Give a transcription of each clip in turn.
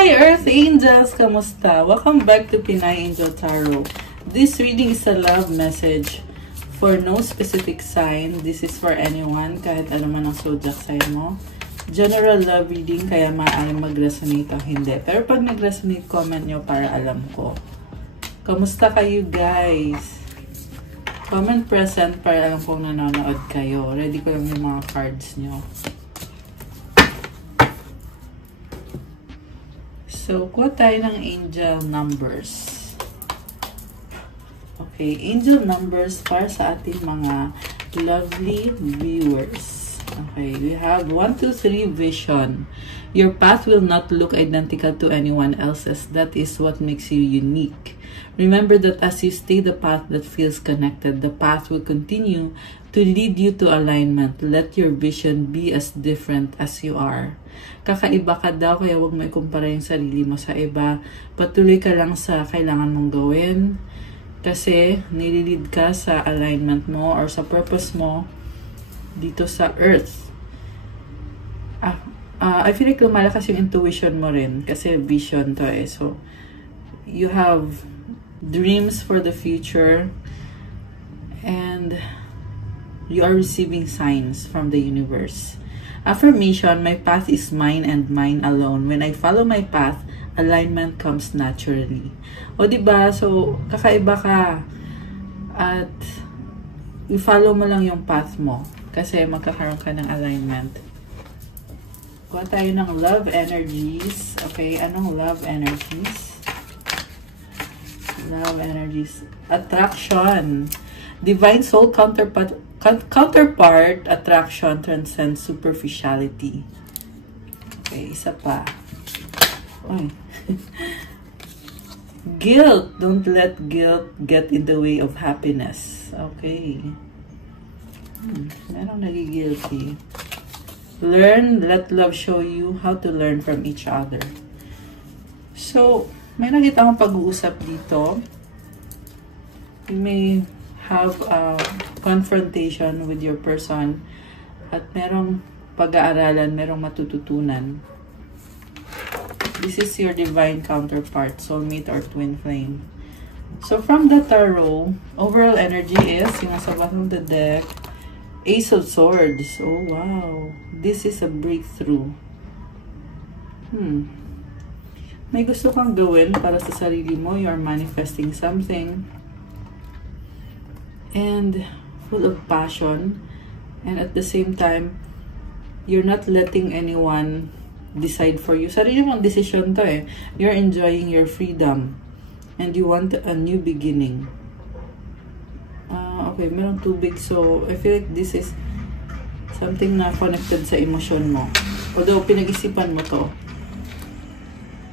Hi, Earth Angels! Kamusta? Welcome back to Pinay Angel Tarot. This reading is a love message for no specific sign. This is for anyone, kahit ano man ang zodiac sign mo. General love reading, kaya maaaring mag-resonate o hindi. Pero pag nag-resonate, comment nyo para alam ko. Kamusta kayo, guys? Comment present para alam kong nanonood kayo. Ready ko lang yung mga cards nyo. So, kuha tayo ng angel numbers. Okay, angel numbers para sa ating mga lovely viewers. Okay, we have 1, 2, 3 vision. Your path will not look identical to anyone else's. That is what makes you unique. Remember that as you stay the path that feels connected, the path will continue to lead you to alignment. Let your vision be as different as you are. Kakaiba ka daw, kaya huwag mo ikumpara yung sarili mo sa iba. Patuloy ka lang sa kailangan mong gawin. Kasi nililid ka sa alignment mo or sa purpose mo dito sa earth. I feel like lumalakas yung intuition mo rin. Kasi vision to eh. So, you have dreams for the future. And you are receiving signs from the universe. Affirmation, my path is mine and mine alone. When I follow my path, alignment comes naturally. O diba? So, kakaiba ka. At i-follow mo lang yung path mo. Kasi magkakaroon ka ng alignment. Kuha tayo ng love energies. Okay, anong love energies? Love energies. Attraction. Divine soul counterpart, attraction transcends superficiality. Okay, isa pa. Oy. Guilt. Don't let guilt get in the way of happiness. Okay. Merong nagigilty. Learn, let love show you how to learn from each other. So, may nakita akong pag-uusap dito. You may have a confrontation with your person at merong pag-aaralan, merong matututunan. This is your divine counterpart, soulmate or twin flame. So from the tarot, overall energy is yung nasa bottom of the deck, Ace of Swords. Oh wow, this is a breakthrough. May gusto kang gawin para sa sarili mo. You are manifesting something. And full of passion, and at the same time you're not letting anyone decide for you. Sarili mong decision to eh. You're enjoying your freedom and you want a new beginning. Okay, merong tubig. So I feel like this is something na connected sa emosyon mo, although pinag-isipan mo to,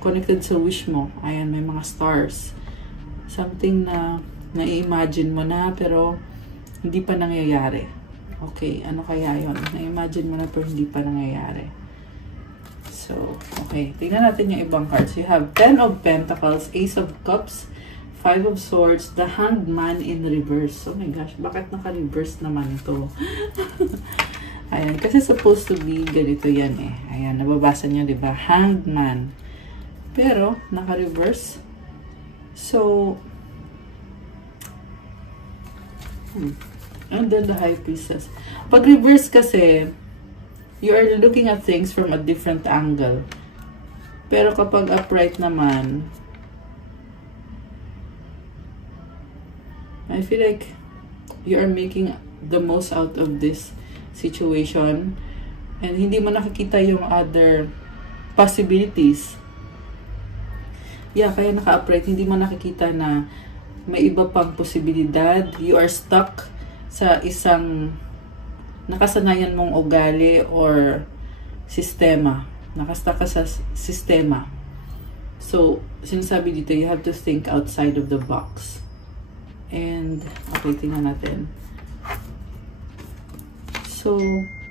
connected sa wish mo. Ayan, may mga stars, something na na-imagine mo na pero hindi pa nangyayari. Okay, ano kaya yun? Na-imagine mo na pero hindi pa nangyayari. So, okay. Tingnan natin yung ibang cards. You have 10 of Pentacles, Ace of Cups, 5 of Swords, the Hanged Man in reverse. Oh my gosh, bakit naka-reverse naman ito? Ayan, kasi supposed to be ganito yan eh. Ayan, nababasa niyo, diba? Hanged Man. Pero, naka-reverse. So, and then the High Priestess. Pag reverse kasi, you are looking at things from a different angle. Pero kapag upright naman, I feel like you are making the most out of this situation. And hindi mo nakikita yung other possibilities. Yeah, kaya naka-upright, hindi mo nakikita na may iba pang posibilidad. You are stuck sa isang nakasanayan mong ugali or sistema. Nakastuck ka sa sistema. So, sinasabi dito, you have to think outside of the box. And, okay, tingnan natin. So,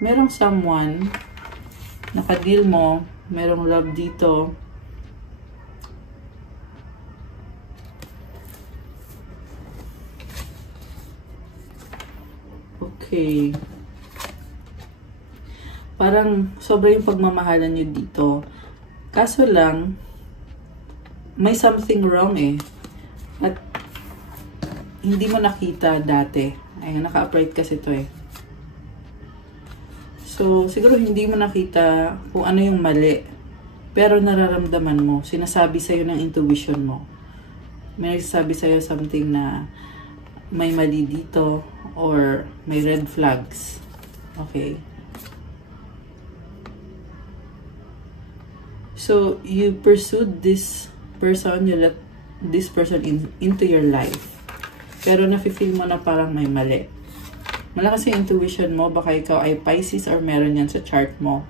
merong someone, nakadeal mo, merong love dito. Okay. Parang sobra yung pagmamahalan nyo dito. Kaso lang, may something wrong eh. At hindi mo nakita dati. Ayan, naka-upright kasi ito eh. So, siguro hindi mo nakita kung ano yung mali. Pero nararamdaman mo. Sinasabi sa'yo ng intuition mo. May nagsasabi sa'yo something na may mali dito or may red flags. Okay. So, you pursued this person, you let this person into your life. Pero nafe-feel mo na parang may mali. Malakas yung intuition mo, baka ikaw ay Pisces or meron yan sa chart mo.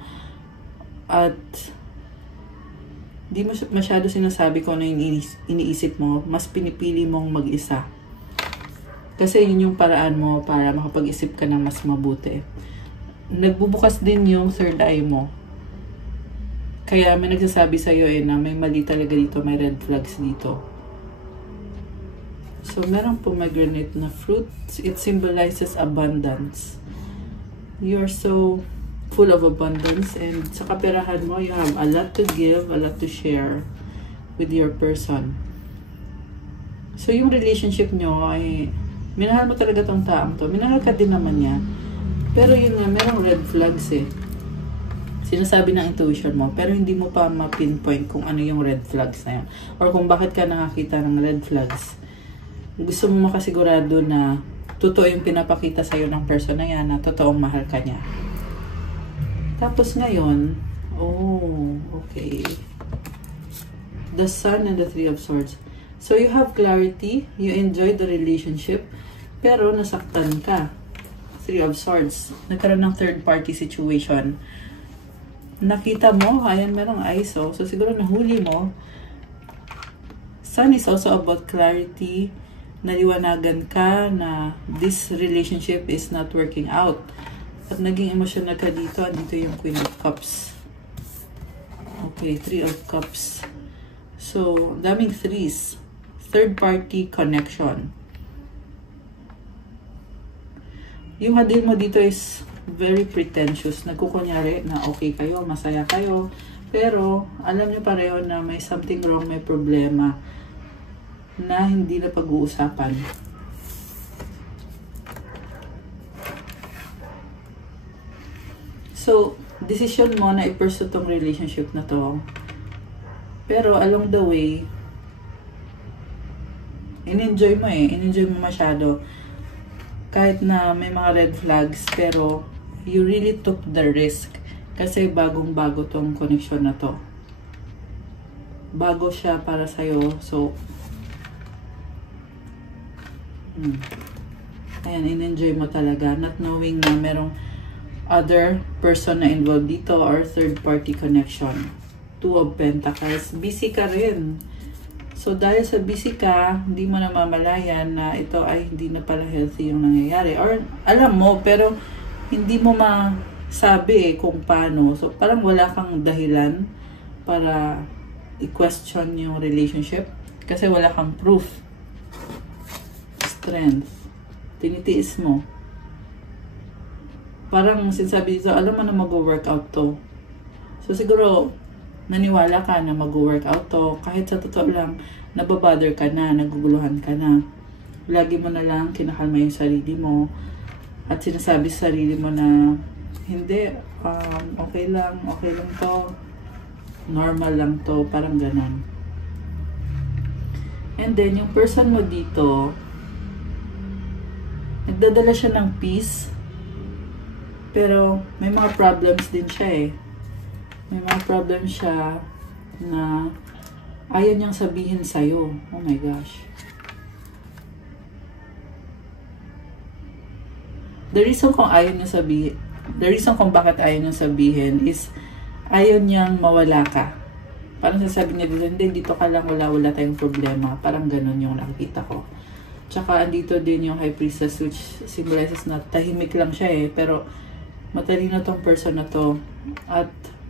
At di mo masyado sinasabi kung ano yung iniisip mo, mas pinipili mong mag-isa. Kasi yun yung paraan mo para makapag-isip ka ng mas mabuti. Nagbubukas din yung third eye mo. Kaya may nagsasabi sa'yo na may mali talaga dito, may red flags dito. So, merong pomegranate na fruit. It symbolizes abundance. You're so full of abundance. And sa kaperahan mo, you have a lot to give, a lot to share with your person. So, yung relationship nyo ay, minahal mo talaga tong taong to. Minahal ka din naman niya. Pero yun nga, merong red flags eh. Sinasabi ng intuition mo, pero hindi mo pa ma-pinpoint kung ano yung red flags na yan. Or kung bakit ka nakakita ng red flags. Gusto mo makasigurado na totoo yung pinapakita sa'yo ng person na yan, na totoong mahal ka niya. Tapos ngayon, oh, okay. The Sun and the Three of Swords. So you have clarity, you enjoy the relationship, pero nasaktan ka. Three of Swords. Nagkaroon ng third party situation. Nakita mo, ayan, merong ISO. So, siguro nahuli mo. Sun is also about clarity. Naliwanagan ka na this relationship is not working out. At naging emotional ka dito. Dito yung Queen of Cups. Okay, Three of Cups. So, daming threes. Third party connection. Yung hadil mo dito is very pretentious. Nagkukunyari na okay kayo, masaya kayo. Pero, alam niyo pareho na may something wrong, may problema na hindi na pag-uusapan. So, decision mo na i-pursue tong relationship na to. Pero, along the way, in-enjoy mo eh. In-enjoy mo masyado. Kahit na may mga red flags, pero you really took the risk kasi bagong-bago tong connection na to. Bago siya para sa'yo. So, ayan, in-enjoy mo talaga. Not knowing na merong other person na involved dito or third-party connection. Two of Pentacles. Busy ka rin. So, dahil sa busy ka, hindi mo na mamalayan na ito ay hindi na pala healthy yung nangyayari. Or, alam mo, pero hindi mo masabi kung paano. So, parang wala kang dahilan para i-question yung relationship. Kasi wala kang proof. Strength. Tinitiis mo. Parang sinasabi dito, alam mo na mag-workout to. So, siguro, naniwala ka na mag-workout to. Kahit sa totoo lang, nababother ka na, naguguluhan ka na. Lagi mo na lang kinakalma yung sarili mo. At sinasabi sa sarili mo na, hindi, okay lang to. Normal lang to, parang ganon. And then, yung person mo dito, nagdadala siya ng peace. Pero, may mga problems din siya eh. May mga problems siya na ayaw niyang sabihin sa'yo. Oh my gosh. The reason kung bakit ayaw niyang sabihin is ayaw niyang mawala ka. Parang sasabi niya dito, hindi, dito ka lang, wala tayong problema. Parang ganun yung nakikita ko. Tsaka andito din yung High Priestess, which symbolizes na tahimik lang siya eh. Pero matalino tong person na to. At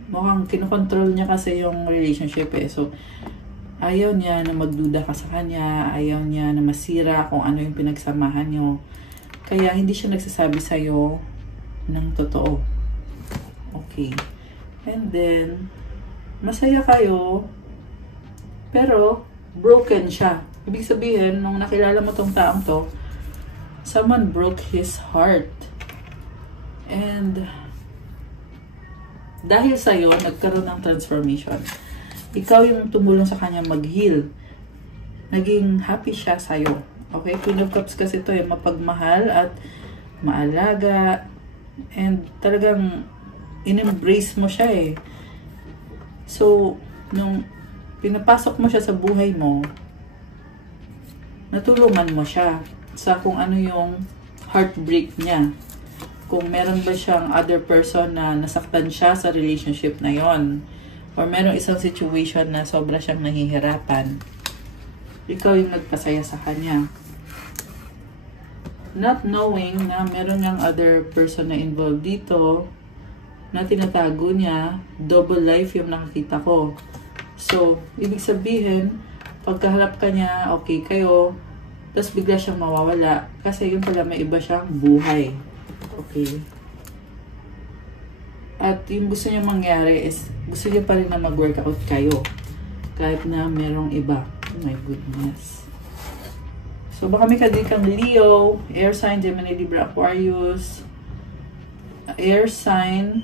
mukhang kinokontrol niya kasi yung relationship eh. So, ayaw niya na magduda ka sa kanya. Ayaw niya na masira kung ano yung pinagsamahan niyo. Kaya hindi siya nagsasabi sa'yo ng totoo. Okay. And then, masaya kayo. Pero, broken siya. Ibig sabihin, nung nakilala mo tong taong to, someone broke his heart. And dahil sa'yo, nagkaroon ng transformation. Ikaw yung tumulong sa kanya mag-heal. Naging happy siya sa'yo. Okay? Queen of Cups kasi ito mapagmahal at maalaga. And talagang in-embrace mo siya eh. So, nung pinapasok mo siya sa buhay mo, natulungan mo siya sa kung ano yung heartbreak niya. Kung meron ba siyang other person na nasaktan siya sa relationship na yon, or meron isang situation na sobra siyang nahihirapan, ikaw yung nagpasaya sa kanya. Not knowing na meron niyang other person na involved dito, na tinatago niya, double life yung nakakita ko. So, ibig sabihin, pagkaharap ka niya, okay kayo, tapos bigla siyang mawawala, kasi yun pala may iba siyang buhay. Okay. At yung gusto niya mangyari is, gusto niya pa rin na mag-workout kayo. Kahit na merong iba. Oh my goodness. So, baka may kadikang Leo, air sign, Gemini, Libra, Aquarius, air sign,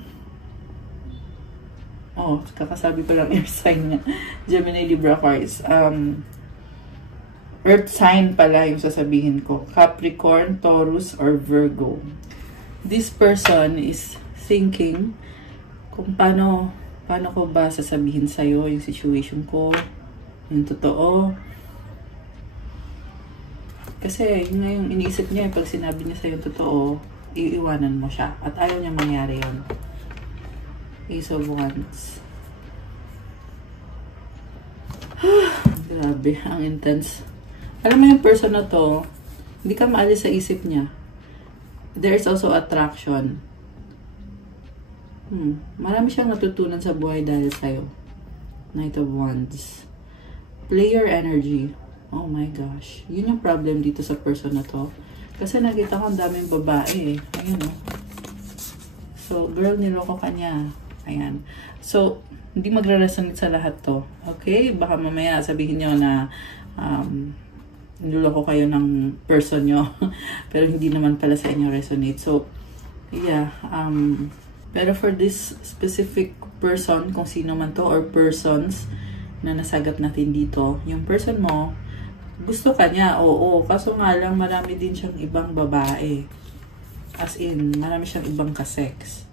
kakasabi pa lang air sign nga, Gemini, Libra, Aquarius, earth sign pala yung sasabihin ko, Capricorn, Taurus, or Virgo. This person is thinking kung paano ko ba sasabihin sa'yo yung situation ko, yung totoo. Kasi yun nga yung iniisip niya, pag sinabi niya sa'yo yung totoo, iiwanan mo siya. At ayaw niya mangyari yun. Ace of Wands. Grabe, ang intense. Alam mo yung person na to, hindi ka maalis sa isip niya. There is also attraction. Marami siyang natutunan sa buhay dahil sa'yo. Knight of Wands. Player energy. Oh my gosh. Yun yung problem dito sa person na to. Kasi nakita ko ang daming babae eh. Ayun o. So, girl, niloko ka niya. Ayan. So, hindi magre-resonate sa lahat to. Okay? Baka mamaya sabihin nyo na niloko kayo ng person nyo. Pero hindi naman pala sa inyo resonate. So, yeah. Pero for this specific person, kung sino man to, or persons na nasagap natin dito, yung person mo, gusto ka niya, oo. Kaso nga lang, marami din siyang ibang babae. As in, marami siyang ibang kasex.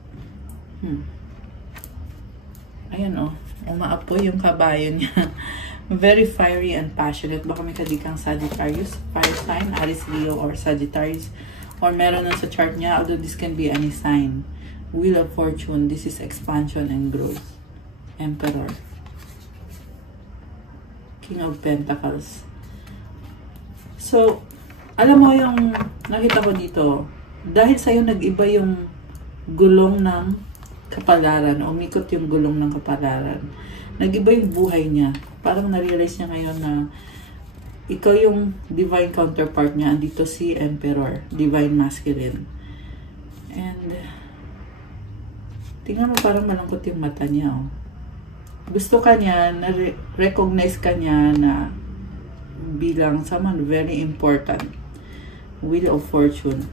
Ayan o. Umaapoy yung kabayo niya. Very fiery and passionate. Baka may kadikang Sagittarius, fire sign, Aries, Leo, or Sagittarius. Or meron nun sa chart niya, although this can be any sign. Wheel of Fortune. This is expansion and growth. Emperor. King of Pentacles. So, alam mo yung nakita ko dito, dahil sa'yo nag-iba yung gulong ng kapalaran, o umikot yung gulong ng kapalaran. Nag-iba yung buhay niya. Parang na-realize niya ngayon na ikaw yung divine counterpart niya. Andito si Emperor, divine masculine. And, tingnan mo parang malungkot yung mata niya. Oh. Gusto ka niya, na-recognize ka niya na bilang someone very important. Wheel of Fortune.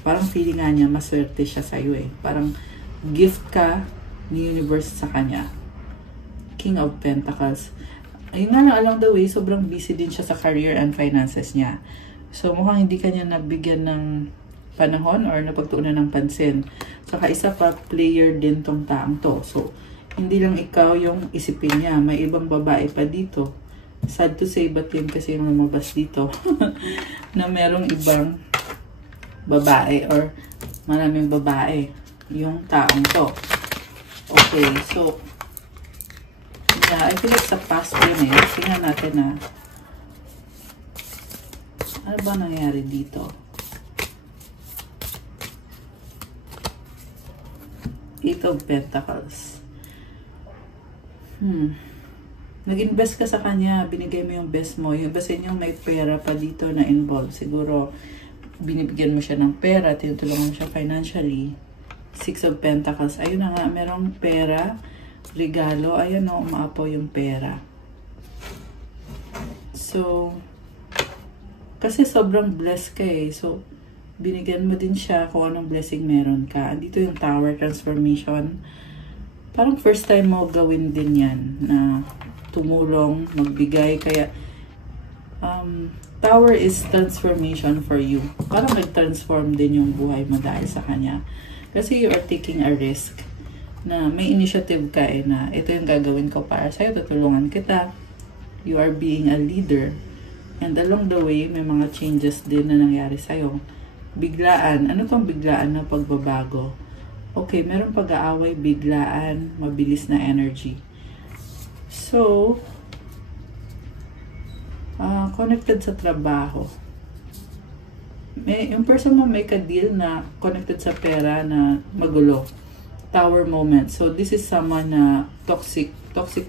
Parang feeling nga niya, maswerte siya sa'yo eh. Parang gift ka ni universe sa kanya. King of Pentacles. Ayun nga lang, along the way, sobrang busy din siya sa career and finances niya. So, mukhang hindi kanya nabigyan ng panahon or napagtuunan ng pansin. Saka isa pa, player din tong taong to. So, hindi lang ikaw yung isipin niya. May ibang babae pa dito. Sad to say, but yun kasi yung lumabas dito. Na merong ibang babae or maraming babae yung taong to. Okay, so yeah, I feel like sa past yun eh. Tingnan natin na ano ba nangyari dito? Eight of Pentacles. Nag-invest ka sa kanya, binigay mo yung best mo. Yung iba sa inyo may pera pa dito na involved. Siguro, binibigyan mo siya ng pera, tinutulungan mo siya financially. Six of Pentacles. Ayun na nga, merong pera, regalo. Ayun o, umaapaw yung pera. So, kasi sobrang blessed ka eh. So, binigyan mo din siya kung anong blessing meron ka. Andito yung Tower transformation. Parang first time mo gawin din yan na tumulong, magbigay. Kaya, Tower is transformation for you. Parang nag-transform din yung buhay mo dahil sa kanya. Kasi you are taking a risk na may initiative ka eh na ito yung gagawin ko para sa'yo, tutulungan kita. You are being a leader. And along the way, may mga changes din na nangyari sa'yo. Biglaan. Ano tong biglaan na pagbabago? Okay, meron pag-aaway, biglaan, mabilis na energy. So, connected sa trabaho. Yung person mo may ka-deal na connected sa pera na magulo. Tower moment. So, this is someone na toxic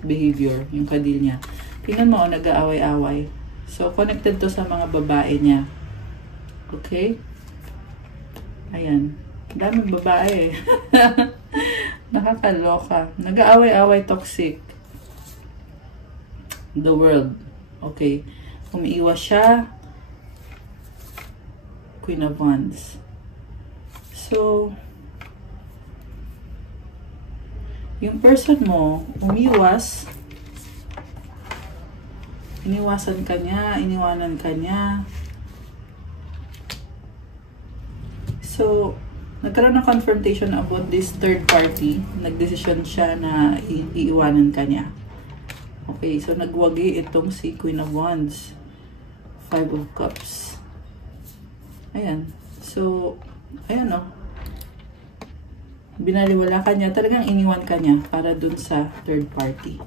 behavior, yung ka-deal niya. Tingnan mo, nag-aaway-away. So, connected to sa mga babae niya. Okay? Ayan. Daming babae. Nakakaloka. Nag-aaway-away, toxic. The world. Okay. Umiiwas siya. Queen of Wands. So, yung person mo, umiwas. Iniwasan ka niya, iniwanan ka niya. So, nagkaroon ng confrontation about this third party. Nagdesisyon siya na iiwanan ka niya. Okay, so nagwagi itong si Queen of Wands. Five of Cups. Ayan. So, ayan o. Binaliwala ka niya. Talagang iniwan ka niya para dun sa third party.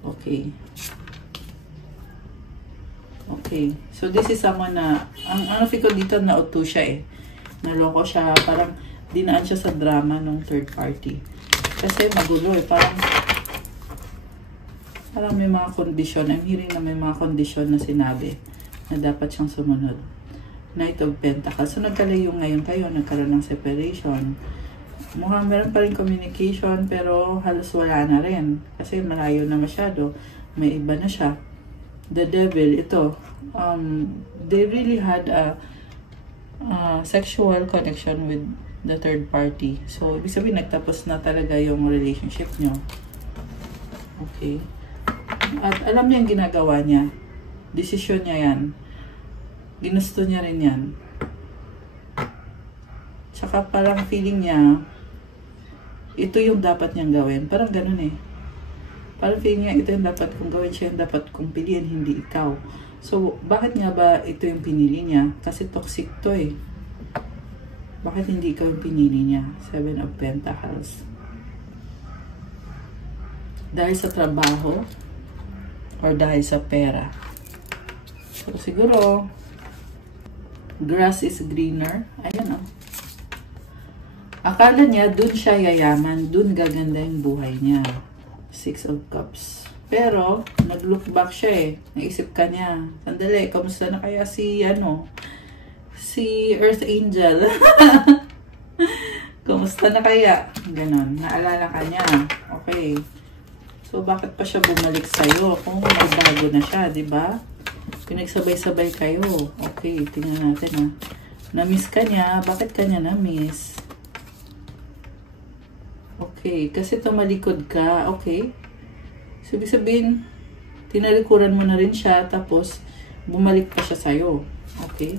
Okay. Okay. So, this is someone na, ang feel ko dito, nauto siya eh. Naloko siya. Parang dinaan siya sa drama ng third party. Kasi magulo eh. Parang may mga kondisyon. I'm hearing na may mga kondisyon na sinabi na dapat siyang sumunod. Knight of Pentacles. So, nagkalayo ngayon kayo. Nagkaroon ng separation. Mukhang meron pa rin communication pero halos wala na rin. Kasi malayo na masyado. May iba na siya. The Devil, ito. They really had a sexual connection with the third party. So, ibig sabihin, nagtapos na talaga yung relationship nyo. Okay. At alam niya yung ginagawa niya. Desisyon niya yan. Ginusto niya rin yan. Tsaka parang feeling niya, ito yung dapat niyang gawin. Parang ganun eh. Parang feeling niya, ito yung dapat kong gawin, siya yung dapat kong piliin, hindi ikaw. So, bakit nga ba ito yung pinili niya? Kasi toxic to eh. Bakit hindi ikaw yung pinili niya? Seven of Pentacles. Dahil sa trabaho or dahil sa pera? So, siguro, grass is greener. Ayan oh. Akala niya, dun siya yayaman, dun gaganda yung buhay niya. Six of Cups. Pero, nag-look back siya eh. Naisip ka niya, sandali, kamusta na kaya si Earth Angel? Kamusta na kaya? Ganon, naalala ka niya. Okay. So, bakit pa siya bumalik sa'yo? Kung magbago na siya, di ba? Pinagsabay-sabay kayo. Okay, tingnan natin ha. Na-miss ka niya. Bakit ka niya na-miss? Okay, kasi tumalikod ka. Okay. So, ibig sabihin, tinalikuran mo na rin siya, tapos, bumalik pa siya sa'yo. Okay.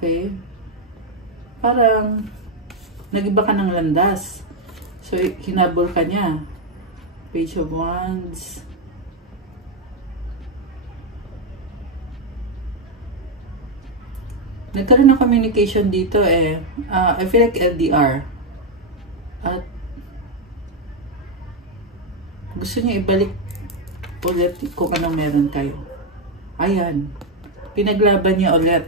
Okay. Parang, nag-iba ka ng landas. So, hinabol ka niya. Page of Wands. Nagkaroon ng communication dito eh. I feel like LDR. At gusto niya ibalik ulit kung ano meron kayo. Ayan. Pinaglaban niya ulit.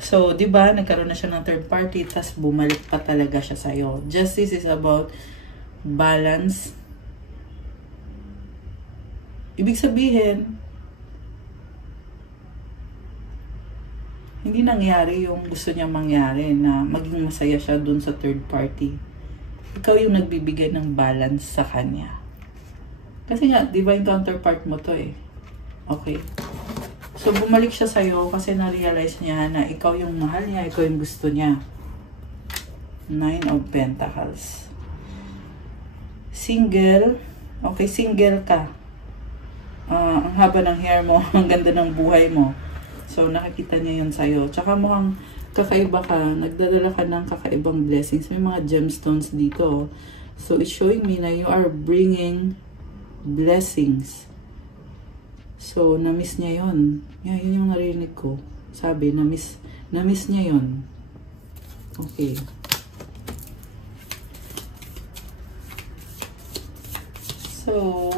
So, di ba, nagkaroon na siya ng third party, tas bumalik pa talaga siya sa'yo. Justice is about balance. Ibig sabihin, hindi nangyari yung gusto niya mangyari na maging masaya siya dun sa third party. ikaw yung nagbibigay ng balance sa kanya. Kasi nga, divine counterpart mo to eh. Okay? So, bumalik siya sa'yo kasi na-realize niya na ikaw yung mahal niya, ikaw yung gusto niya. 9 of Pentacles. Single. Okay, single ka. Ang haba ng hair mo, ang ganda ng buhay mo. So, nakikita niya yun sa'yo. Tsaka mukhang kakaiba ka, nagdadala ka ng kakaibang blessings. May mga gemstones dito. So, it's showing me na you are bringing blessings. So, na-miss niya yun. Yeah, yun yung narinig ko. Sabi, na-miss niya yun. Okay. So,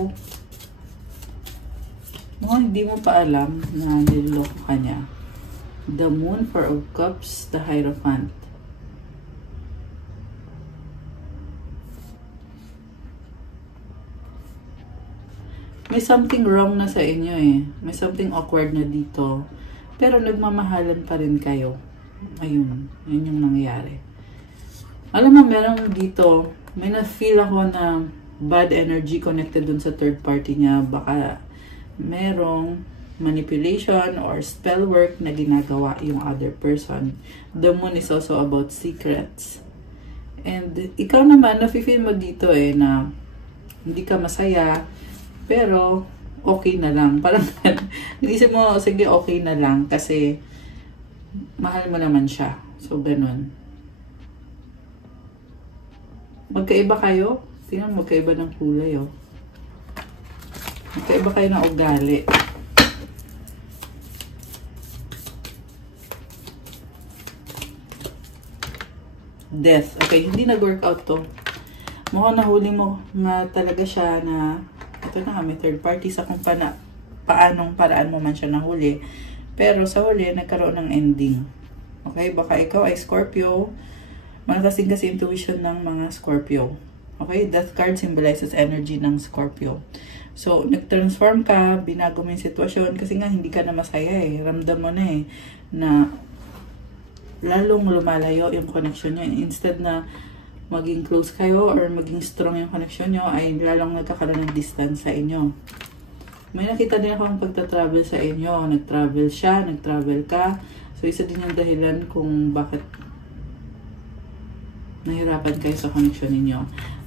mukhang hindi mo pa alam na niloloko ka niya. The Moon, Four of Cups, the Hierophant. May something wrong na sa inyo eh. May something awkward na dito. Pero nagmamahalan pa rin kayo. Ayun. Yun yung nangyayari. Alam mo, meron dito, may na-feel ako na bad energy connected dun sa third party niya. Baka merong manipulation or spell work na ginagawa yung other person. The Moon is also about secrets. And ikaw naman, nafe-feel mo dito eh na hindi ka masaya, pero okay na lang. Parang naisip mo, sige okay na lang kasi mahal mo naman siya. So, ganun. Magkaiba kayo? Tingnan, magkaiba ng kulay, oh. Magkaiba kayo ng ugali. Death. Okay, hindi nag-workout to. Mukhang nahuli mo nga talaga siya na ito na, may third party sa kung paanong paraan mo man siya nahuli. Pero sa huli, nagkaroon ng ending. Okay, baka ikaw ay Scorpio. Malakas din kasi intuition ng mga Scorpio. Okay, Death card symbolizes energy ng Scorpio. So, nag-transform ka, binago mo yung sitwasyon kasi nga hindi ka na masaya eh. Ramdam mo na eh na lalong lumalayo yung connection nyo. Instead na maging close kayo or maging strong yung connection nyo, ay lalong nagkakaroon ng distance sa inyo. May nakita din akong pagta-travel sa inyo. Nag-travel siya, nag-travel ka. So, isa din yung dahilan kung bakit nahirapan kayo sa connection ninyo.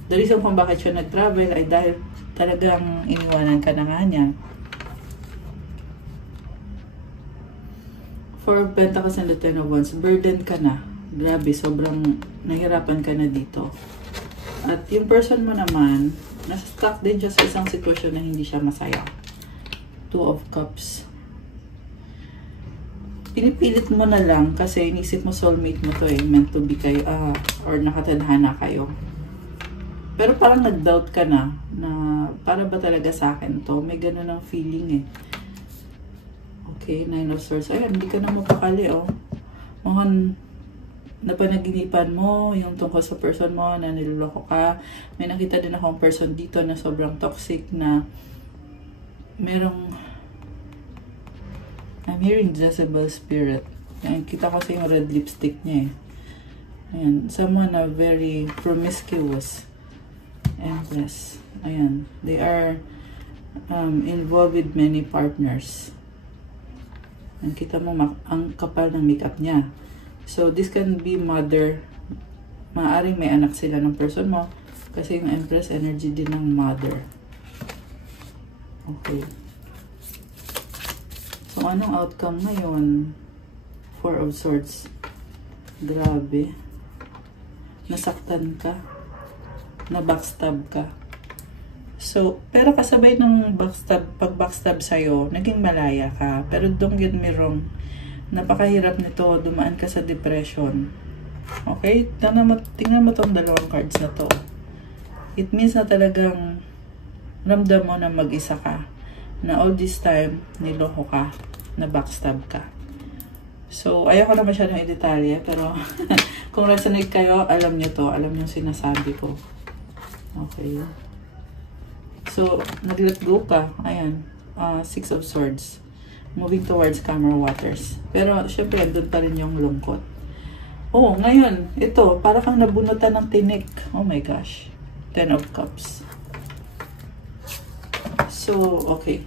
The reason kung bakit siya nag-travel ay dahil talagang iniwanan ka na nga niya. Four of Pentacles and the Ten of Wands. Burdened ka na. Grabe, sobrang nahirapan ka na dito. At yung person mo naman, nasa-stuck din siya sa isang sitwasyon na hindi siya masaya. Two of Cups. Pinipilit mo na lang kasi inisip mo soulmate mo to eh. Meant to be kayo, or nakatadhana kayo. Pero parang nag-doubt ka na para ba talaga sa akin to? May ganun ang feeling eh. Okay, Nine of Swords. Ayan, hindi ka na mapakali oh. Mukhang napanaginipan mo yung tungkol sa person mo na niloloko ka. May nakita din akong person dito na sobrang toxic na merong I'm hearing Jezebel spirit. Ayan, kita kasi yung red lipstick niya eh. Ayan, someone na very promiscuous. Empress. Ayan, they are involved with many partners. Ayan, kita mo ang kapal ng makeup niya. So, this can be mother. Maaaring may anak sila ng person mo. Kasi yung Empress energy din ng mother. Okay. So, anong outcome ngayon? Four of Swords. Grabe. Nasaktan ka. Na-backstab ka. So, pero kasabay ng pag-backstab sa'yo, naging malaya ka. Pero don't get me wrong. Napakahirap nito, dumaan ka sa depression. Okay? Tingnan mo tong dalawang cards na to. It means na talagang ramdam mo na mag-isa ka. Na all this time, niloko ka, na backstab ka. So, ayoko na masyadong i-detalye, pero kung resonate kayo, alam nyo to, alam nyo sinasabi ko. Okay. So, nag-let go ka. Ayan. Six of Swords. Moving towards calmer waters. Pero, syempre, doon pa rin yung lungkot. Oh, ngayon, ito, para kang nabunutan ng tinik. Oh my gosh. 10 of Cups. So, okay.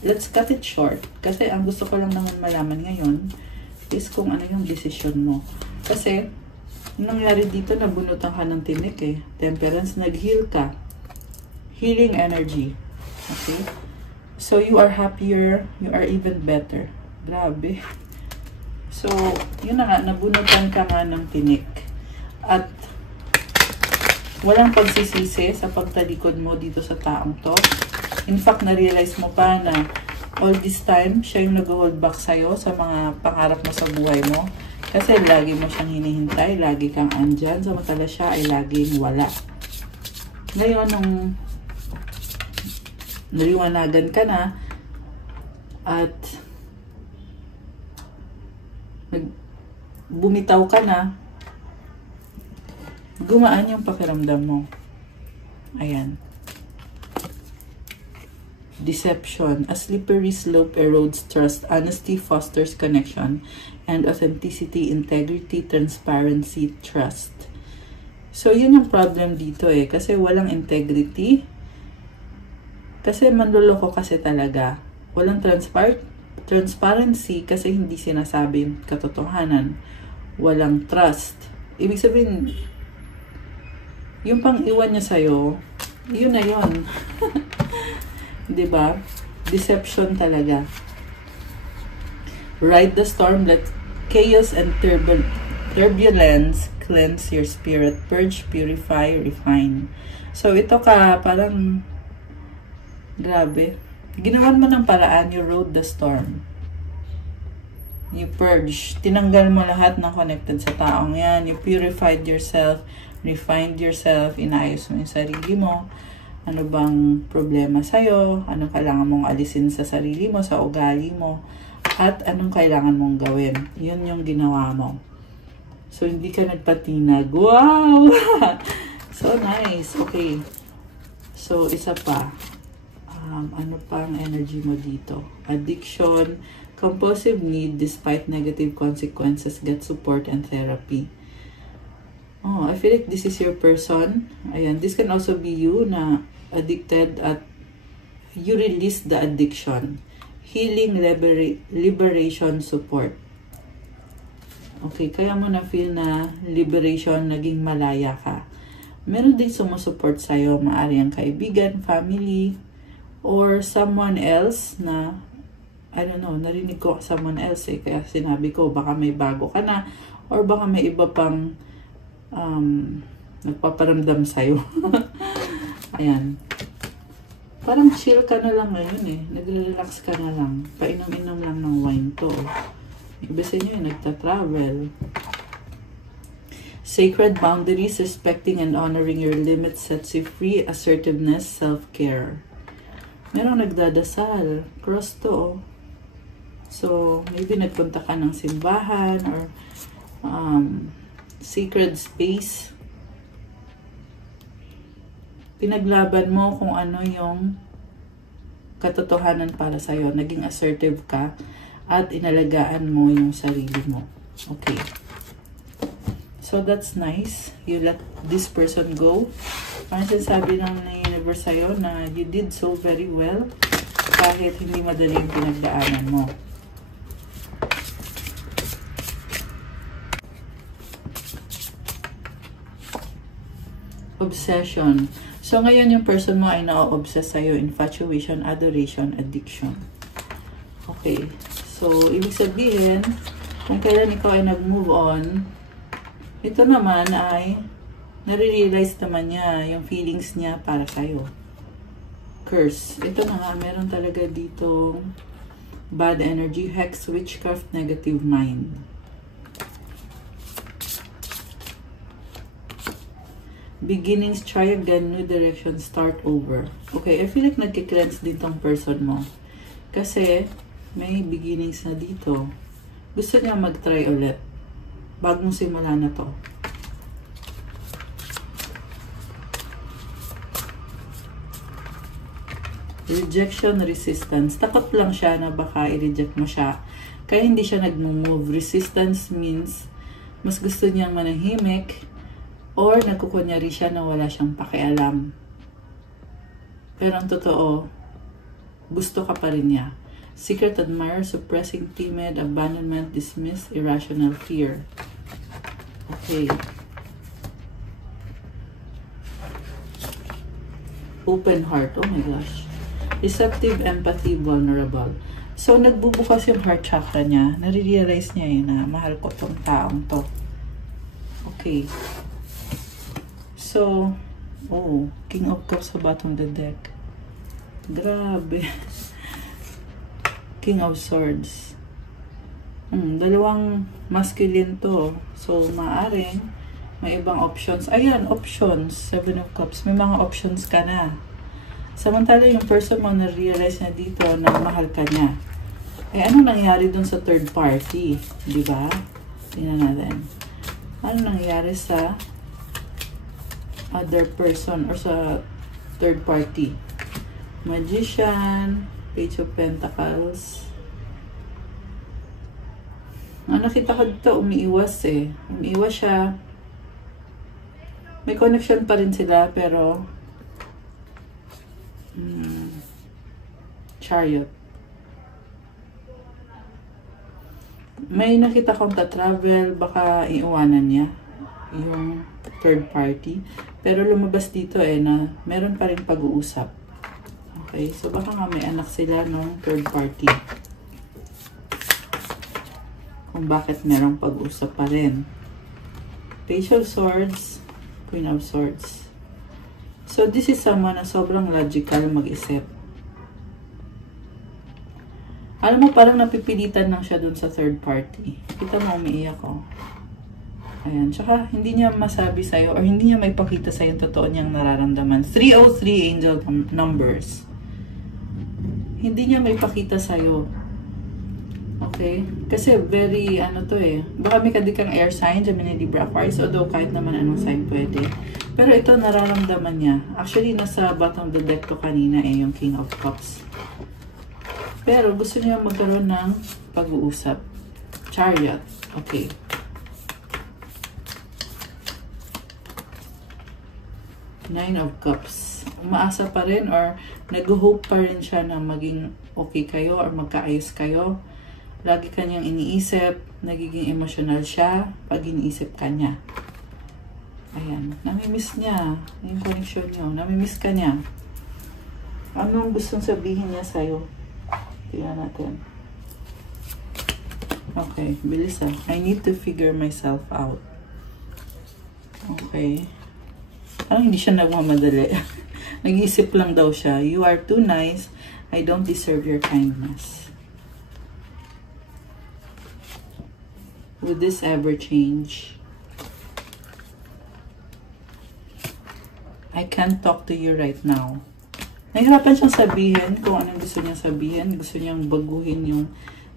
Let's cut it short. Kasi ang gusto ko lang naman malaman ngayon is kung ano yung decision mo. Kasi, nangyari dito, nabunutan ka ng tinik eh. Temperance, nag-heal ka. Healing energy. Okay? So, you are happier. You are even better. Grabe. So, yun na nga, nabunutan ka nga ng tinik. At, walang pagsisisi sa pagtalikod mo dito sa taong to. In fact, na-realize mo pa na all this time, siya yung nag-hold back sa'yo sa mga pangarap mo sa buhay mo. Kasi lagi mo siyang hinihintay, lagi kang andyan, samantala siya ay laging wala. Ngayon, nung naliwanagan ka na at bumitaw ka na, gumaan yung pakiramdam mo. Ayan. Deception. A slippery slope erodes trust. Honesty fosters connection and authenticity, integrity, transparency, trust. So, yun yung problem dito eh. Kasi walang integrity. Kasi manloloko kasi talaga. Walang transparency kasi hindi sinasabi katotohanan. Walang trust. Ibig sabihin, yung pang-iwan niya sa'yo, yun na yun. Diba? Deception talaga. Ride the storm, let chaos and turbulence cleanse your spirit. Purge, purify, refine. So, ito ka, parang grabe. Ginawan mo ng paraan, you rode the storm. You purge. Tinanggal mo lahat ng connected sa taong yan. You purified yourself, refined yourself, inayos mo yung sarili mo. Ano bang problema sa'yo? Anong kailangan mong alisin sa sarili mo, sa ugali mo? At anong kailangan mong gawin? Yun yung ginawa mo. So, hindi ka nagpatinag. Wow! So, nice. Okay. So, isa pa. Ano pa ang energy mo dito? Addiction, compulsive need despite negative consequences, get support and therapy. Oh, I feel like this is your person. Ayan, this can also be you na addicted at you release the addiction. Healing, liberation, support. Okay, kaya mo na feel na liberation, naging malaya ka. Meron din sumusupport sa'yo, maaari ang kaibigan, family, or someone else na, I don't know, narinig ko someone else eh, kaya sinabi ko, baka may bago ka na, or baka may iba pang nagpaparamdam sa'yo. Ayan. Parang chill ka na lang ngayon eh. Nagre-relax ka na lang. Painom-inom lang ng wine to. Iba sa inyo eh, nagta-travel. Sacred boundaries, respecting and honoring your limits sets you free, assertiveness, self-care. Merong nagdadasal. Cross to oh. So, maybe nagpunta ka ng simbahan or sacred space. Pinaglaban mo kung ano yung katotohanan para sa'yo. Naging assertive ka at inalagaan mo yung sarili mo. Okay. So, that's nice. You let this person go. Parang sinasabi ng universe sa'yo na you did so very well kahit hindi madali yung pinagdaanan mo. Obsession. So, ngayon yung person mo ay na-obsess sa'yo. Infatuation, adoration, addiction. Okay. So, ibig sabihin, kung kailan ikaw ay nag-move on, ito naman ay nare-realize naman niya yung feelings niya para sa'yo. Curse. Ito na nga, meron talaga dito bad energy, hex, witchcraft, negative mind. Beginnings, try again, new direction, start over. Okay, I feel like nagki-cleanse din tong person mo. Kasi, may beginnings na dito. Gusto niya mag-try ulit. Bagong simula na to. Rejection, resistance. Takot lang siya na baka i-reject mo siya. Kaya hindi siya nag-move. Resistance means Mas gusto niyang manahimik or nagkukunyari siya na wala siyang pakialam. Pero ang totoo, gusto ka pa rin niya. Secret admirer, suppressing, timid, abandonment, dismiss, irrational fear. Okay. Open heart. Oh my gosh. Receptive, empathy, vulnerable. So, nagbubukas yung heart chakra niya. Nare-realize niya yun na mahal ko tong taong to. Okay. So, oh, King of Cups sa bottom of the deck. Grabe. King of Swords. Dalawang masculine to. So, maaring may ibang options. Ayan, options. Seven of Cups. May mga options ka na. Samantala, yung person mo na-realize na dito na mahal ka niya. Eh, ano nangyari dun sa third party? Diba? Tingnan natin. Ano nangyari sa other person or sa third party? Magician, Page of Pentacles. Nakita ko dito, umiiwas eh. Umiiwas siya. May connection pa rin sila, pero Chariot. May nakita kong ta-travel, baka iiwanan niya yung third party. Pero lumabas dito eh na meron pa rin pag-uusap. Okay, so baka nga may anak sila ng third party. Kung bakit merong pag-uusap pa rin. Page of Swords, Queen of Swords. So this is someone na sobrang logical mag-isip. Alam mo, parang napipilitan lang siya dun sa third party. Kita mo, umiiyak ko. Ayan. Tsaka, hindi niya masabi sa'yo or hindi niya may pakita sa'yo yung totoo niyang nararamdaman. 303 angel numbers. Hindi niya may pakita sa'yo. Okay? Kasi very, ano to eh. Baka may kadikang air sign, Gemini, Libra, Aquarius. Although, kahit naman anong sign pwede. Pero ito, nararamdaman niya. Actually, nasa bottom of the deck to kanina eh, yung King of Cups. Pero gusto niya magkaroon ng pag-uusap. Chariot. Okay. Nine of Cups. Umaasa pa rin or nag-hope pa rin siya na maging okay kayo or magkaayos kayo. Lagi kanyang iniisip. Nagiging emotional siya pag iniisip ka niya. Ayan. Namimiss niya. Yung connection niyo. Namimiss ka niya. Anong gustong sabihin niya sa'yo? Tingnan natin. Okay, bilis ah. I need to figure myself out. Okay. Parang hindi siya nagmamadali. Nag-iisip lang daw siya. You are too nice. I don't deserve your kindness. Would this ever change? I can't talk to you right now. Nahihirapan siyang sabihin kung anong gusto niyang sabihin. Gusto niyang baguhin yung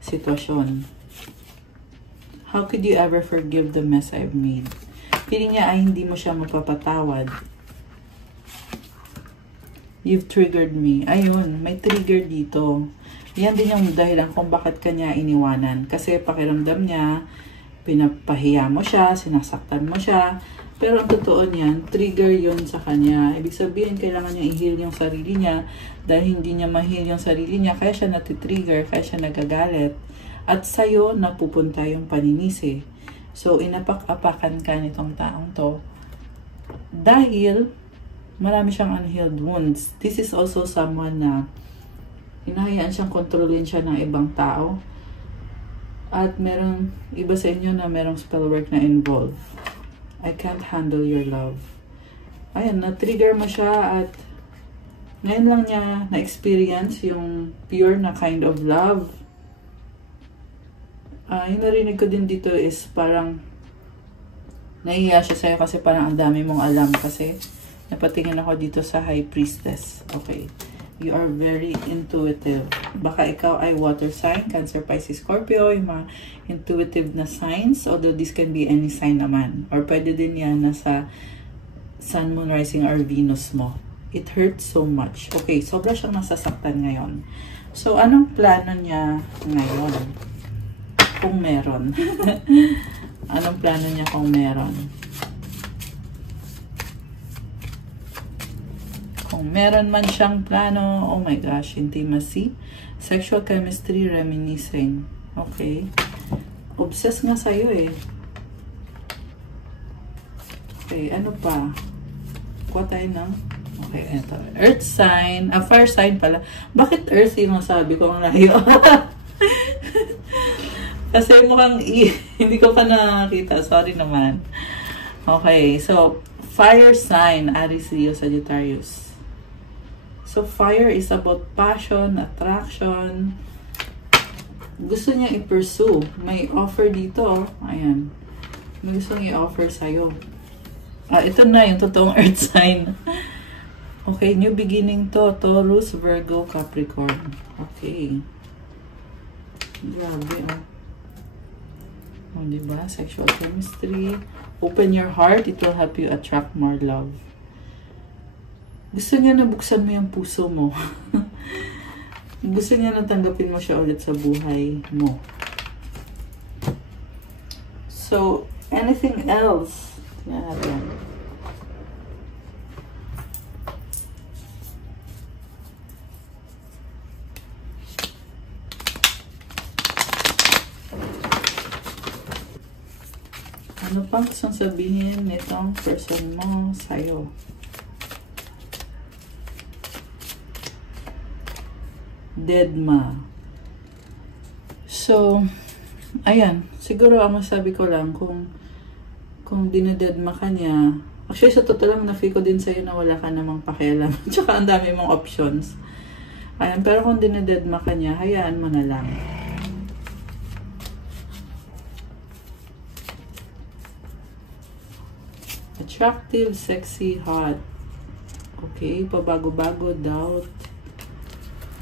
sitwasyon. How could you ever forgive the mess I've made? Feeling niya ay hindi mo siya mapapatawad. You've triggered me. Ayun, may trigger dito. Yan din yung dahilan kung bakit kanya iniwanan. Kasi pakiramdam niya, pinapahiya mo siya, sinasaktan mo siya. Pero ang totoo niyan, trigger yun sa kanya. Ibig sabihin, kailangan niya i-heal yung sarili niya. Dahil hindi niya ma-heal yung sarili niya, kaya siya natitrigger, kaya siya nagagalit. At sa'yo, napupunta yung paninisi. So, inapak-apakan ka nitong taong to. Dahil, marami siyang unhealed wounds. This is also someone na hinahayaan siyang kontrolin siya ng ibang tao. At meron iba sa inyo na merong spell work na involved. I can't handle your love. Ayan, na-trigger mo siya at ngayon lang niya na-experience yung pure na kind of love. Yung narinig ko din dito is parang nahihiya siya sa'yo kasi parang ang dami mong alam kasi napatingin ako dito sa High Priestess. Okay. You are very intuitive. Baka ikaw ay water sign, Cancer, Pisces, Scorpio, yung mga intuitive na signs. Although this can be any sign naman. Or pwede din yan nasa Sun, Moon, Rising, or Venus mo. It hurts so much. Okay, sobra siyang nasasaktan ngayon. So, anong plano niya ngayon? Kung meron. Anong plano niya kung meron? Kung meron man siyang plano, oh my gosh, intimacy, sexual chemistry, reminiscing. Okay. Obsessed nga sa'yo eh. Okay, ano pa? Kuha tayo ng... Okay, ito. Earth sign. Fire sign pala. Bakit earth yung sabi ko ang layo? Kasi mukhang hindi ko pa nakakita. Sorry naman. Okay, so fire sign, Aries, Leo, Sagittarius. So fire is about passion, attraction. Gusto niya i-pursue. May offer dito. Ayan. May gusto niya i-offer sa'yo. Ito na yung totoong earth sign. Okay, new beginning to. Taurus, Virgo, Capricorn. Okay. Grabe, diba? Sexual chemistry. Open your heart. It will help you attract more love. Gusto niya na buksan mo yung puso mo. Gusto niya na tanggapin mo siya ulit sa buhay mo. So, anything else? Yan. Ano pang gustong sabihin nitong person mo sa'yo? Deadma. So, ayan. Siguro ang masabi ko lang kung dinededma ka niya. Actually, sa totoo lang, na-feel ko din sa'yo na wala ka namang pakialam. Tsaka ang dami mong options. Ayan. Pero kung dinededma ka niya, hayaan mo na lang. Attractive, sexy, hot. Okay. Pabago-bago, doubt.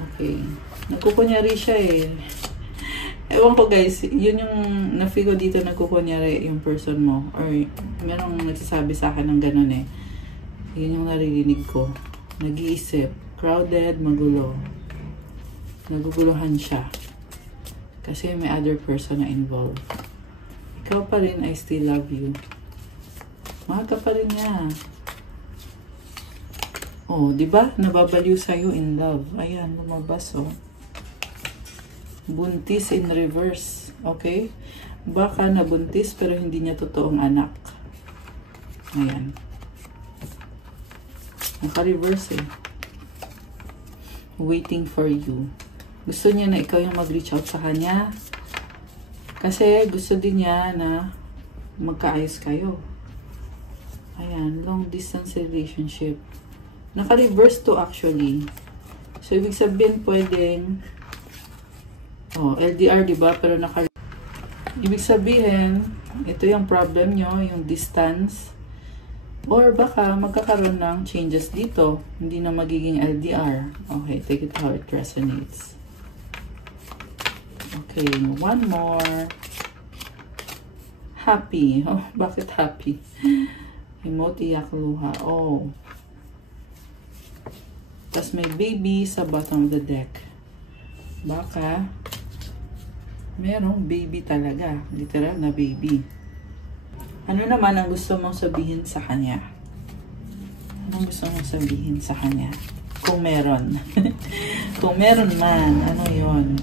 Okay. Nagkukunyari siya eh. Ewan ko guys, yun yung na-feel ko dito, nagkukunyari yung person mo. Or merong nagsasabi sa akin ng ganun eh. Yun yung naririnig ko. Nag-iisip. Crowded, magulo. Naguguluhan siya. Kasi may other person na involved. Ikaw pa rin, I still love you. Mahal ka pa rin niya. Oh, di ba? Nababaliw sa'yo in love. Ayan, lumabas oh. Buntis in reverse. Okay? Baka nabuntis pero hindi niya totoong anak. Ayan. Naka-reverse eh. Waiting for you. Gusto niya na ikaw yung mag-reach out sa kanya. Kasi gusto din niya na magkaayos kayo. Ayan, long distance relationship. Naka-reverse to actually. So, ibig sabihin pwedeng LDR, diba? Pero ibig sabihin, ito yung problem nyo, yung distance. Or baka magkakaroon ng changes dito. Hindi na magiging LDR. Okay, take it how it resonates. Okay, one more. Happy. Oh, bakit happy? Emote iyak luha. Oh. Tapos may baby sa bottom of the deck. Baka merong baby talaga. Literal na baby. Ano naman ang gusto mong sabihin sa kanya? Anong gusto mong sabihin sa kanya? Kung meron. Kung meron man, ano yon?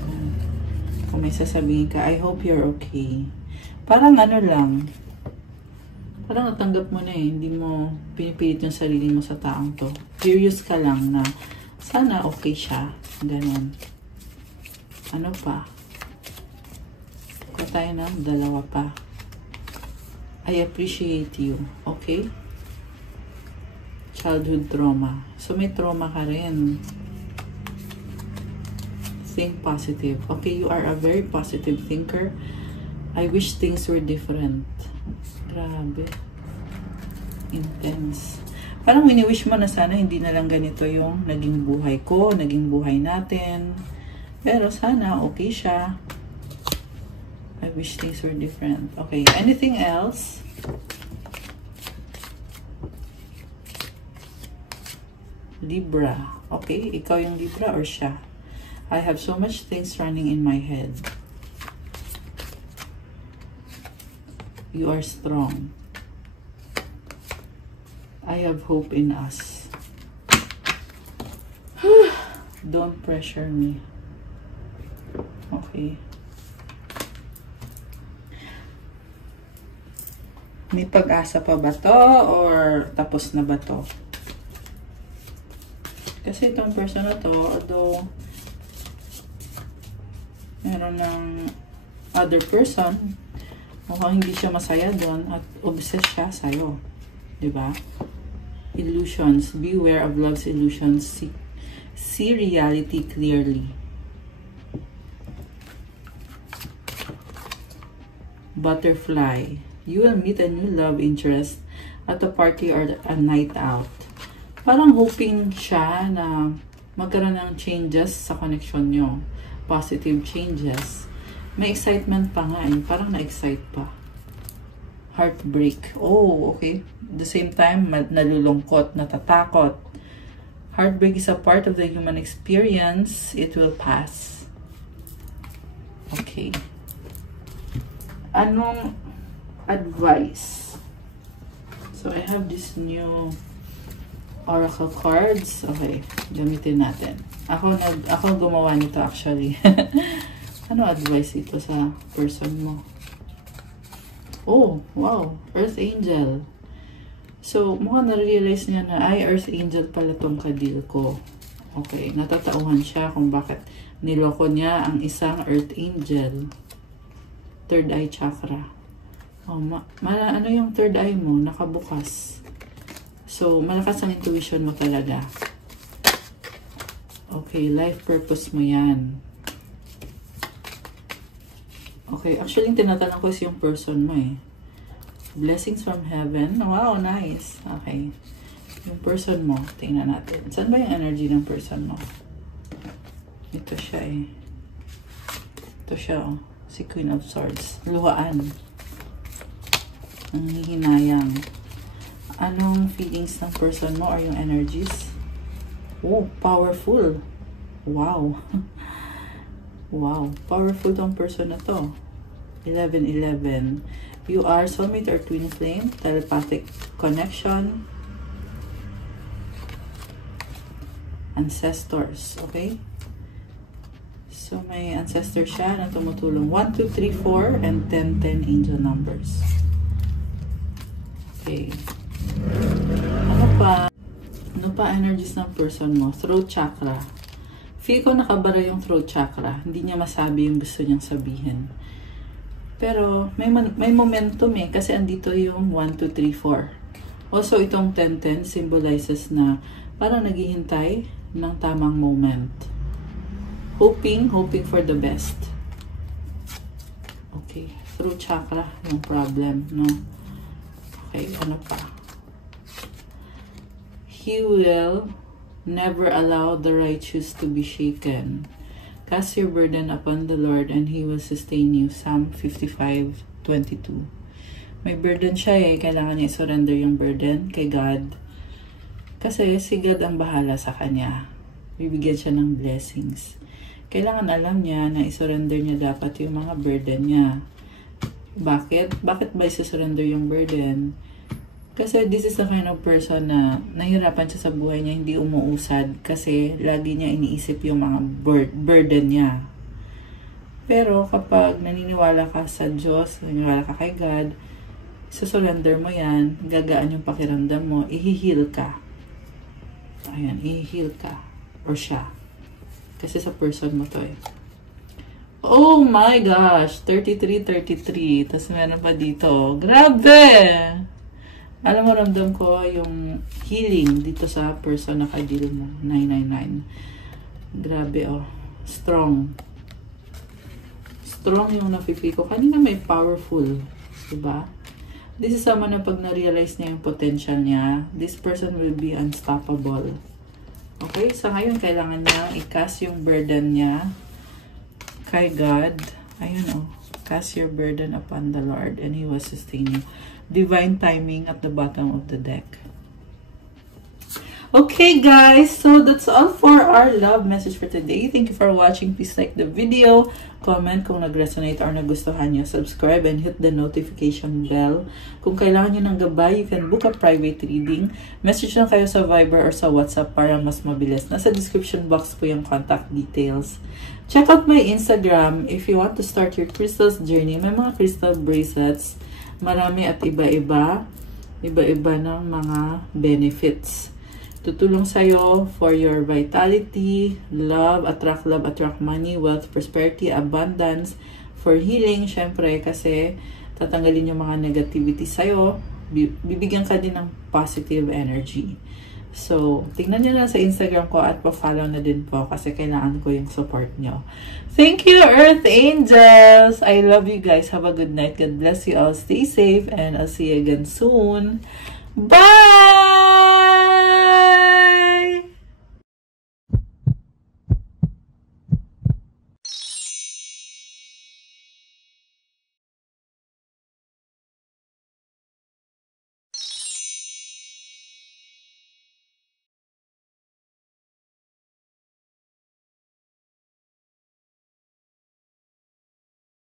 Kung may sasabihin ka, I hope you're okay. Parang ano lang. Parang natanggap mo na eh. Hindi mo pinipilit yung sarili mo sa taong to. Curious ka lang na sana okay siya. Ganon. Ano pa? Kuha tayo ng dalawa pa. I appreciate you. Okay? Childhood trauma. So may trauma ka rin. Think positive. Okay, you are a very positive thinker. I wish things were different. Grabe. Intense. Parang wini-wish mo na sana hindi na lang ganito yung naging buhay ko, naging buhay natin. Pero sana okay siya. I wish things were different. Okay, anything else? Libra. Okay, ikaw yung Libra or siya? I have so much things running in my head. You are strong. I have hope in us. Don't pressure me. Okay. May pag-asa pa ba to? Or tapos na ba to? Kasi itong person na to, although meron ng other person, mukhang hindi siya masaya doon at obsessed siya sa'yo. Diba? Illusions. Beware of love's illusions. See reality clearly. Butterfly. You will meet a new love interest at a party or a night out. Parang hoping siya na magkaroon ng changes sa connection nyo. Positive changes. May excitement pa nga eh. Parang na-excite pa. Heartbreak. Oh, okay. At the same time, nalulungkot, natatakot. Heartbreak is a part of the human experience. It will pass. Okay. Anong advice? So, I have this new oracle cards. Okay, gamitin natin. Ako gumawa nito actually. Ano advice ito sa person mo? Oh, wow. Earth Angel. So, mukhang na-realize niya na, ay, Earth Angel pala tong kadil ko. Okay, natatauhan siya kung bakit niloko niya ang isang Earth Angel. Third eye chakra. Oh, ano yung third eye mo? Nakabukas. So, malakas ang intuition mo talaga. Okay, life purpose mo yan. Okay, actually, tinatanong ko is yung person mo eh. Blessings from heaven. Wow, nice. Okay. Yung person mo, tingnan natin. Saan ba yung energy ng person mo? Ito siya eh. Ito siya oh. Si Queen of Swords. Luhaan. Ang hihinayang. Anong feelings ng person mo or yung energies? Oh, powerful. Wow. Wow. Powerful tong person na to. 11-11. You are soulmate or twin flame. Telepathic connection. Ancestors. Okay? So, may ancestor siya na tumutulong. 1, 2, 3, 4, and 10, 10 angel numbers. Okay. Ano pa? Ano pa energies ng person mo? Throat chakra. Feel ko nakabara yung throat chakra. Hindi niya masabi yung gusto niyang sabihin. Pero, may momentum eh. Kasi andito yung 1, 2, 3, 4. Also, itong 10, 10 symbolizes na parang naghihintay ng tamang moment. Hoping for the best. Okay. Throat chakra, yung problem, no? Okay, ano pa? He will never allow the righteous to be shaken. Cast your burden upon the Lord and He will sustain you. Psalm 55:22. May burden siya eh. Kailangan niya surrender yung burden kay God. Kasi si God ang bahala sa kanya. Bibigyan siya ng blessings. Kailangan alam niya na isurrender niya dapat yung mga burden niya. Bakit? Bakit ba isurrender yung burden? Kasi this is the kind of person na nahihirapan siya sa buhay niya, hindi umuusad kasi lagi niya iniisip yung mga burden niya. Pero kapag naniniwala ka sa Diyos, naniniwala ka kay God, isurrender mo yan, gagaan yung pakiramdam mo, i-heal ka. Ayan, i-heal ka. Or siya. Kasi sa person mo to eh. Oh my gosh! 33. Tapos meron pa dito. Grabe! Alam mo, ramdam ko yung healing dito sa person na kadil mo. 999. Grabe oh. Strong. Strong yung napipi ko. Kanina may powerful. Diba? This is someone na pag na-realize niya yung potential niya, this person will be unstoppable. Okay, so ngayon kailangan niya i-cast yung burden niya kay God. Ayun oh, cast your burden upon the Lord and He will sustain you. Divine timing at the bottom of the deck. Okay guys, so that's all for our love message for today. Thank you for watching. Please like the video, comment kung nag-resonate or nagustuhan nyo, subscribe and hit the notification bell. Kung kailangan nyo ng gabay, you can book a private reading. Message lang kayo sa Viber or sa WhatsApp para mas mabilis. Nasa description box po yung contact details. Check out my Instagram if you want to start your crystals journey. May mga crystal bracelets, marami at iba-iba ng mga benefits. Tutulong sa'yo for your vitality, love, attract money, wealth, prosperity, abundance, for healing, syempre, kasi tatanggalin yung mga negativity sa'yo, bibigyan ka din ng positive energy. So, tingnan nyo na sa Instagram ko at pa-follow na din po kasi kailangan ko yung support nyo. Thank you, Earth Angels! I love you guys. Have a good night. God bless you all. Stay safe and I'll see you again soon. Bye!